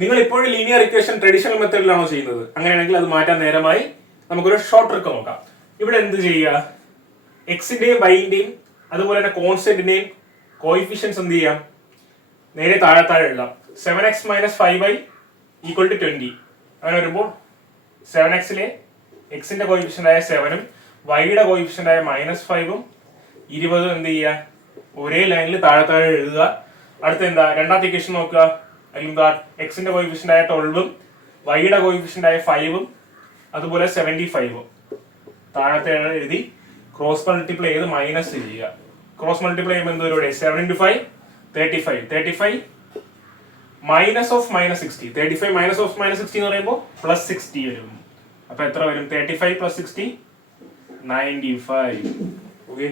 നിങ്ങൾ ഇപ്പോഴും linear equation traditional മെത്തേഡിലാണോ ചെയ്യുന്നത്? അങ്ങനെയാണെങ്കിൽ അത് മാറ്റാൻ നേരമായി നമുക്കൊരു ഷോർട്ട് ട്രിക്ക് നോക്കാം. ഇവിടെ എന്ത് ചെയ്യുക, എക്സിന്റെയും വൈന്റെയും അതുപോലെ തന്നെ കോൺസ്റ്റന്റിന്റെയും കോയിഫിഷ്യൻസ് എന്ത് ചെയ്യാം, നേരെ താഴെ എഴുതാം. 7x - 5y = 20. അങ്ങനെ വരുമ്പോൾ 7xലെ എക്സിന്റെ കോയിഫിഷ്യന്റ് ആയ 7ഉം വൈയുടെ കോയിഫിഷ്യന്റ് ആയ -5ഉം 20 എന്ത് ചെയ്യുക, ഒരേ ലൈനിൽ താഴെ എഴുതുക. അടുത്ത എന്താ, രണ്ടാമത്തെ ഇക്വേഷൻ നോക്കുക. അല്ലെങ്കിൽ എക്സിന്റെ കോയിഫിഷ്യന്റ് ആയ 12ഉം വൈയുടെ കോയിഫിഷ്യന്റ് ആയ 5ഉം അതുപോലെ 75ഉം താഴത്തെ എഴുതി ക്രോസ് മൾട്ടിപ്ലൈ ചെയ്ത് മൈനസ് ചെയ്യുക. ക്രോസ് മൾട്ടിപ്ലൈ ചെയ്യുമ്പോൾ എന്ത് വരും, 7 × 5 35. 35 മൈനസ് ഓഫ് -60. 35 മൈനസ് ഓഫ് -60 എന്ന് പറയുമ്പോൾ +60 വരും. അപ്പൊ എത്ര വരും? 35 + 60 95. ഓക്കെ.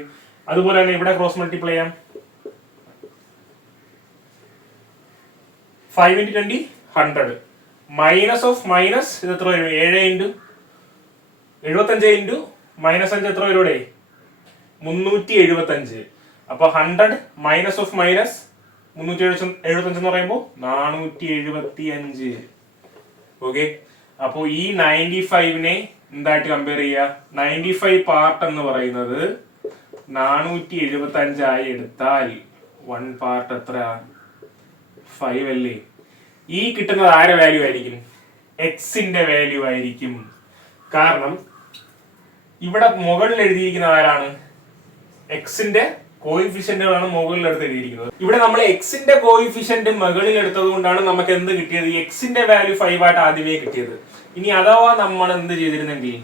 അതുപോലെ തന്നെ ഇവിടെ ക്രോസ് മൾട്ടിപ്ലൈ ചെയ്യാം. 5 × 20 100. മൈനസ് ഓഫ് മൈനസ് ഇത് എത്ര വരും? 7 × 75 -5 എത്ര വരും? 375. അപ്പൊ 100 മൈനസ് ഓഫ് മൈനസ് 375 എന്ന് പറയുമ്പോൾ 475. ഓക്കെ. അപ്പോ ഈ 95നെ എന്തായിട്ട് കമ്പയർ ചെയ്യുക? 95 പാർട്ട് എന്ന് പറയുന്നത് 475 ആയി എടുത്താൽ 1 പാർട്ട് എത്ര? 5 അല്ലേ? ഈ കിട്ടുന്നത് ആരെ വാല്യൂ ആയിരിക്കും? എക്സിന്റെ വാല്യൂ ആയിരിക്കും. കാരണം ഇവിടെ മുകളിൽ എഴുതിയിരിക്കുന്ന ആരാണ്? എക്സിന്റെ കോയിഫിഷ്യന്റുകളാണ് മുകളിൽ എടുത്ത് എഴുതിയിരിക്കുന്നത്. ഇവിടെ നമ്മൾ എക്സിന്റെ കോയിഫിഷ്യന്റ് മുകളിൽ എടുത്തത് കൊണ്ടാണ് നമുക്ക് എന്ത് കിട്ടിയത്? എക്സിന്റെ വാല്യൂ 5 ആയിട്ട് ആദ്യമേ കിട്ടിയത്. ഇനി അഥവാ നമ്മൾ എന്ത് ചെയ്തിരുന്നെങ്കിൽ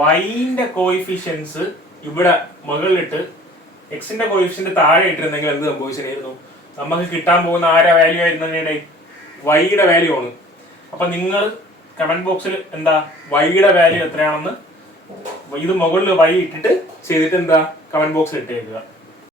വൈന്റെ കോയിഫിഷ്യൻസ് ഇവിടെ മുകളിലിട്ട് എക്സിന്റെ കോയിഫിഷ്യന്റ് താഴെ ഇട്ടിരുന്നെങ്കിൽ എന്ത് സംഭവിച്ചായിരുന്നു? നമുക്ക് കിട്ടാൻ പോകുന്ന ആരെ വാല്യൂ ആയിരുന്നതിന്റെ വൈയുടെ വാല്യൂ ആണ്. അപ്പൊ നിങ്ങൾ കമന്റ് ബോക്സിൽ എന്താ വൈയുടെ വാല്യൂ എത്രയാണെന്ന് ഇത് മുകളിൽ വൈ ഇട്ടിട്ട് ചെയ്തിട്ട് എന്താ കമന്റ് ബോക്സിൽ ഇട്ടേക്കുക.